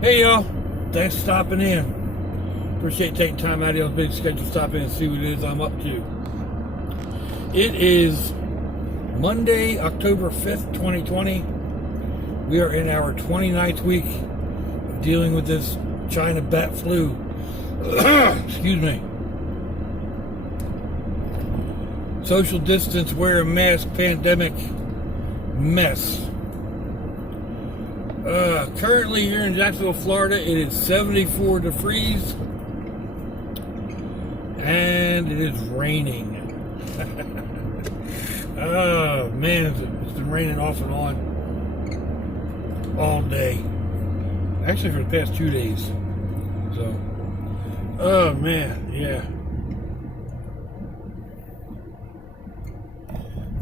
Hey y'all, thanks for stopping in. Appreciate taking time out of your big schedule to stop in and see what it is I'm up to. It is Monday, October 5th, 2020. We are in our 29th week of dealing with this China bat flu. Excuse me. Social distance, wear a mask, pandemic mess. Currently here in Jacksonville, Florida, it is 74 degrees and it is raining. Oh man, it's been raining off and on all day. Actually, for the past 2 days. So, oh man, yeah.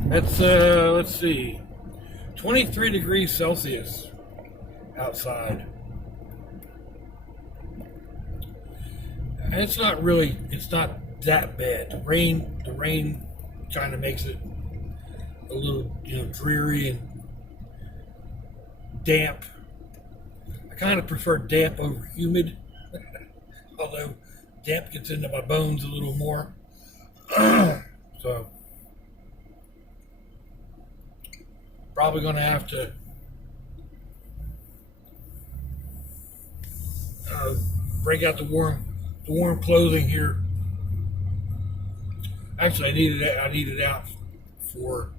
That's let's see, 23 degrees Celsius outside. And it's not that bad. The rain kind of makes it a little, dreary and damp. I kind of prefer damp over humid, although damp gets into my bones a little more. So, probably going to have to break out the warm clothing here. Actually, I need it out for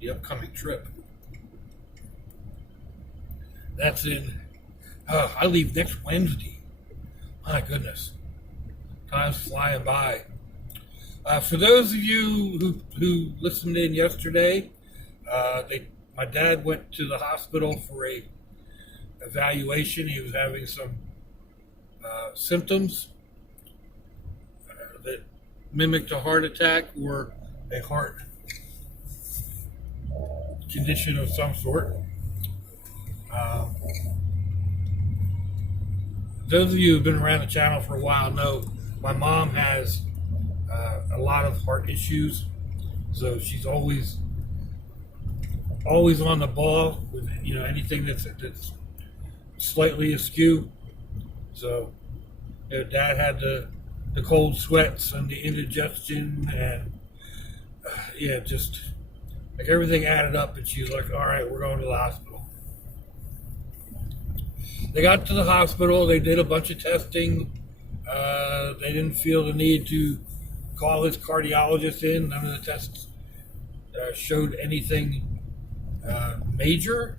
the upcoming trip. That's in. I leave next Wednesday. My goodness, time's flying by. For those of you who listened in yesterday, my dad went to the hospital for a evaluation. He was having some symptoms that mimicked a heart attack or a heart condition of some sort. Those of you who've been around the channel for a while know my mom has a lot of heart issues, so she's always on the ball with anything that's slightly askew. So, Dad had the cold sweats and the indigestion, and just like everything added up. And she's like, "All right, we're going to the hospital." They got to the hospital. They did a bunch of testing. They didn't feel the need to call his cardiologist in. None of the tests showed anything major.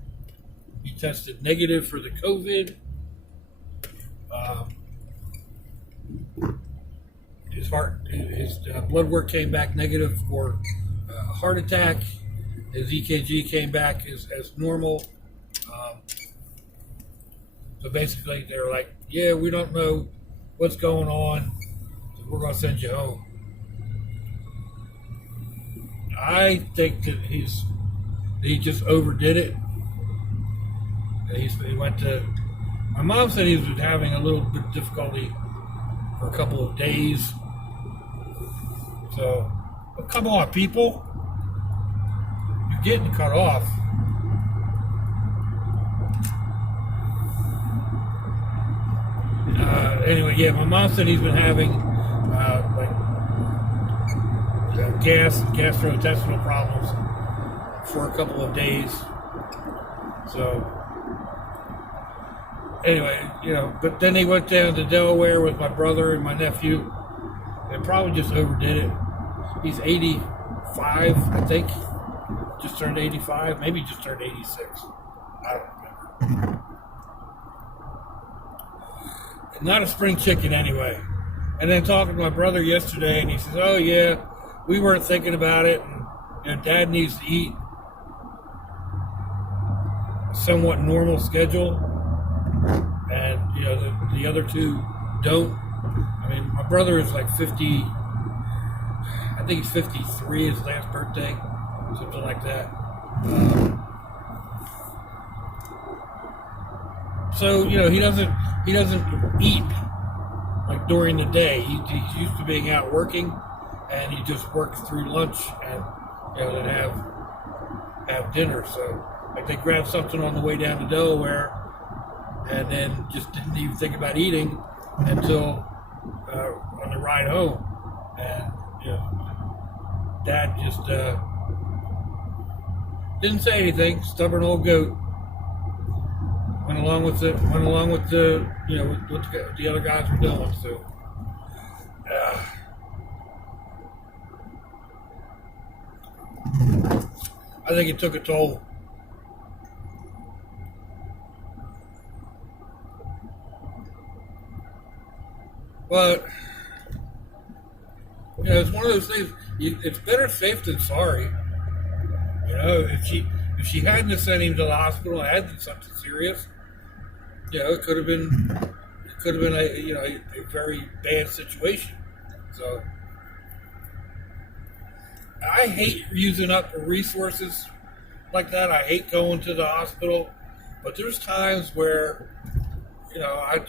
He tested negative for the COVID. His blood work came back negative for a heart attack. His EKG came back as normal. So basically, they're like, "Yeah, we don't know what's going on, so we're going to send you home." I think that he just overdid it. He went to. My mom said he was having a little bit of difficulty for a couple of days. So, but come on, people. You're getting cut off. Anyway, my mom said he's been having gastrointestinal problems for a couple of days. So, anyway, but then he went down to Delaware with my brother and my nephew and probably just overdid it. He's 85, I think. Just turned 85, maybe just turned 86. I don't remember. Not a spring chicken anyway. And then talking to my brother yesterday, and he says, "Oh yeah, we weren't thinking about it, and Dad needs to eat a somewhat normal schedule, and the other two don't." I mean, my brother is like 50. I think he's 53. His last birthday, something like that. So he doesn't eat like during the day. He's used to being out working, and he just works through lunch and then have dinner. So like they grab something on the way down to Delaware, and then just didn't even think about eating until on the ride home. And Dad just didn't say anything. Stubborn old goat. Went along with the what the other guys were doing. So. I think it took a toll. But it's one of those things. It's better safe than sorry. If she hadn't sent him to the hospital, and had something serious, it could have been a very bad situation. So I hate using up resources like that. I hate going to the hospital, but there's times where I've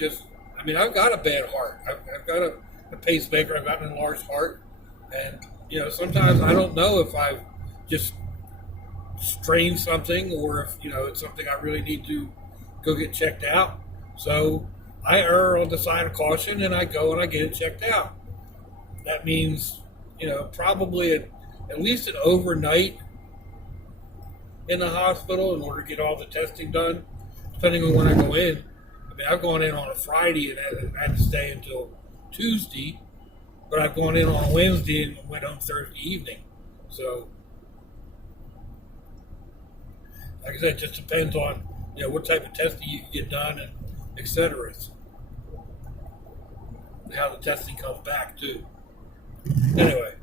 got a bad heart. I've got a pacemaker. I've got an enlarged heart, and sometimes I don't know if I've just strained something or if it's something I really need to go get checked out. So I err on the side of caution, and I go and I get it checked out. That means probably at least an overnight in the hospital in order to get all the testing done, depending on when I go in. I've gone in on a Friday and had to stay until Tuesday, but I've gone in on a Wednesday and went home Thursday evening. So, like I said, it just depends on what type of testing you can get done and et cetera. And how the testing comes back too. Anyway,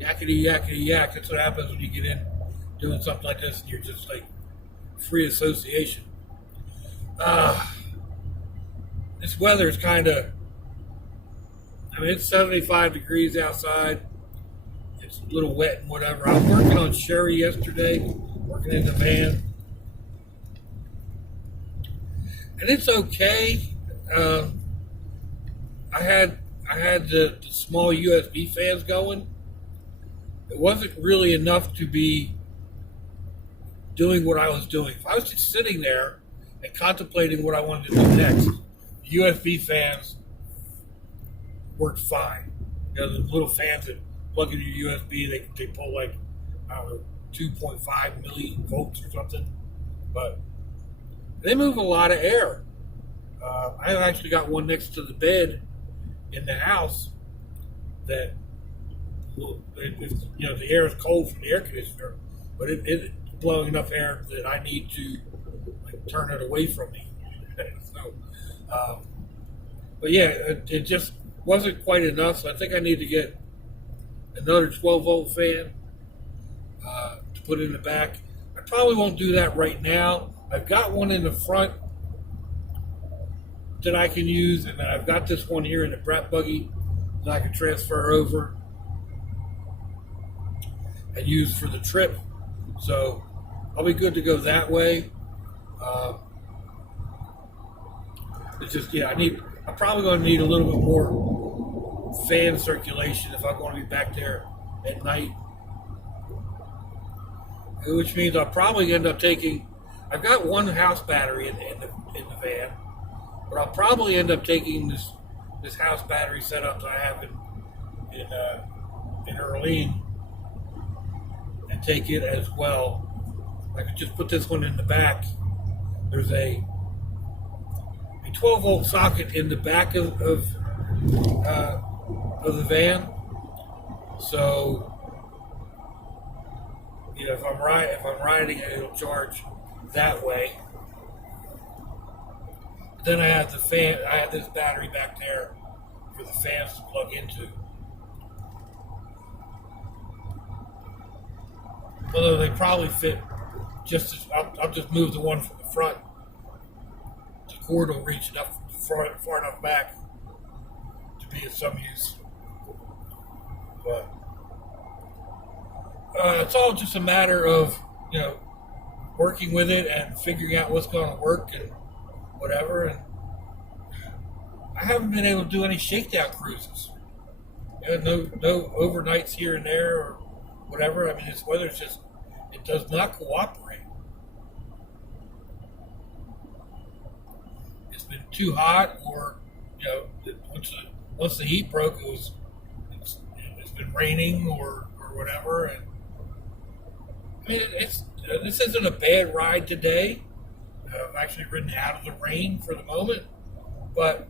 yakety yakety yak. That's what happens when you get in doing something like this and you're just like free association. This weather is kind of, it's 75 degrees outside. It's a little wet and whatever. I was working on Sherry yesterday, working in the van. And it's okay. I had the small USB fans going. It wasn't really enough to be doing what I was doing. If I was just sitting there and contemplating what I wanted to do next, the USB fans worked fine. The little fans that plug into your USB, they pull like, 2.5 million volts or something. But they move a lot of air. I actually got one next to the bed in the house that, the air is cold from the air conditioner, but it's blowing enough air that I need to turn it away from me. So, but yeah, it just wasn't quite enough. So I think I need to get another 12-volt fan to put in the back. I probably won't do that right now. I've got one in the front that I can use, and then I've got this one here in the brat buggy that I can transfer over and use for the trip. So I'll be good to go that way. It's just, I'm probably going to need a little bit more fan circulation if I'm going to be back there at night. Which means I'll probably end up taking, I've got one house battery in the van, but I'll probably end up taking this house battery setup that I have in Earlene and take it as well. I could just put this one in the back. There's a 12-volt socket in the back of the van. So, if I'm riding it, it'll charge that way. Then I have the fan. I have this battery back there for the fans to plug into. Although they probably fit just as, I'll just move the one from the front. The cord will reach enough far enough back to be of some use. But it's all just a matter of working with it and figuring out what's going to work and whatever. And I haven't been able to do any shakedown cruises. No overnights here and there or whatever. This weather's just, it does not cooperate. been too hot, or once the heat broke, it's been raining or whatever. And I mean, this isn't a bad ride today. I've actually ridden out of the rain for the moment, but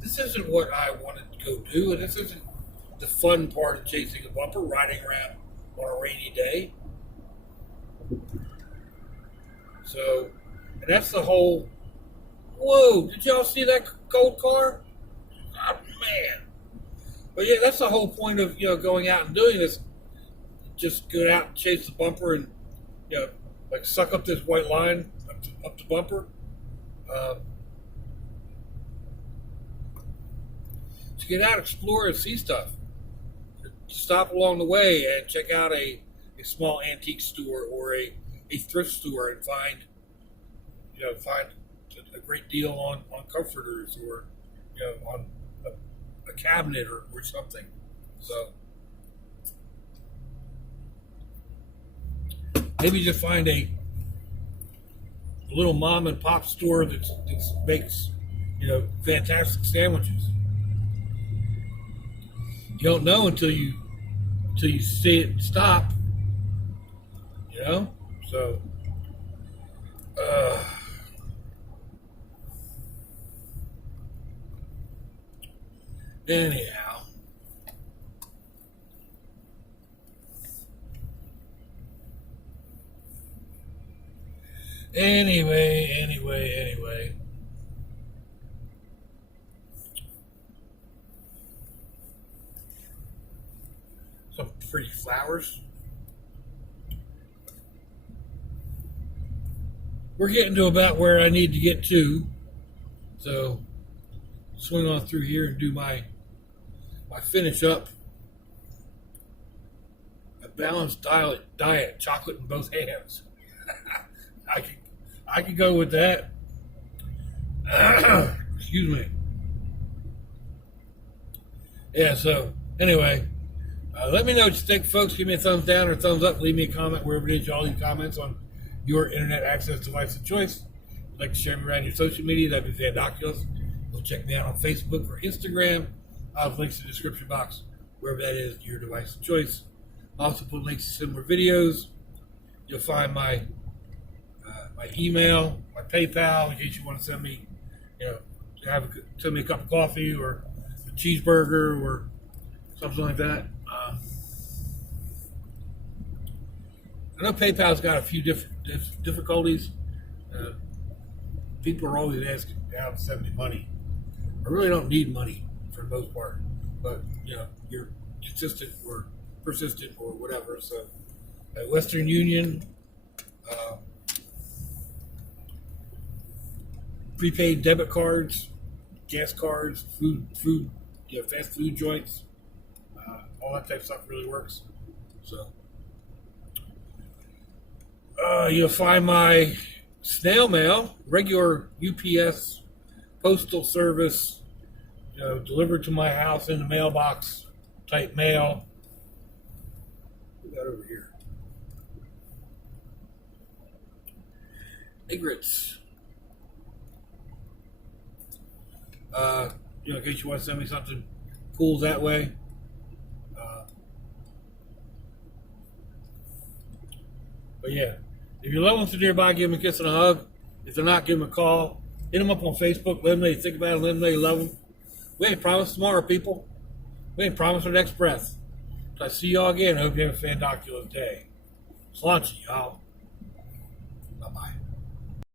this isn't what I wanted to go do, and this isn't the fun part of chasing a bumper, riding around on a rainy day. So, and that's the whole. Whoa! Did y'all see that cold car? Oh man! But yeah, that's the whole point of going out and doing this. Just go out and chase the bumper, and like suck up this white line up the bumper. To get out, explore, and see stuff. Stop along the way and check out a small antique store or a thrift store and find a great deal on comforters or on a cabinet or something. So maybe just find a little mom and pop store that makes fantastic sandwiches. You don't know until you see it stop. So anyhow, anyway. Some pretty flowers. We're getting to about where I need to get to, so swing on through here and do my finish up. A balanced diet, chocolate in both hands. I could go with that. Excuse me. Yeah. So anyway, let me know what you think, folks. Give me a thumbs down or thumbs up. Leave me a comment wherever it is y'all leave comments on your internet access device of choice. If you'd like to share me around your social media, that'd be Fandoculus. Go check me out on Facebook or Instagram. I'll have links in the description box, wherever that is, your device of choice. I'll also put links to similar videos. You'll find my email, my PayPal, in case you want to send me, send me a cup of coffee or a cheeseburger or something like that. I know PayPal's got a few difficulties. People are always asking how to send me money. I really don't need money for the most part, but you're consistent or persistent or whatever. So, Western Union, prepaid debit cards, gas cards, food, fast food joints, all that type of stuff really works. So, you'll find my snail mail, regular UPS postal service, delivered to my house in the mailbox type mail. Put that over here. Egrets. In case you want to send me something cool that way. But yeah, if your loved ones are nearby, give them a kiss and a hug. If they're not, give them a call. Hit them up on Facebook. Let them know you think about it. Let them know you love them. We ain't promised tomorrow, people. We ain't promised our next breath. So I see y'all again. I hope you have a fandoculous day. Sláinte, y'all. Bye-bye.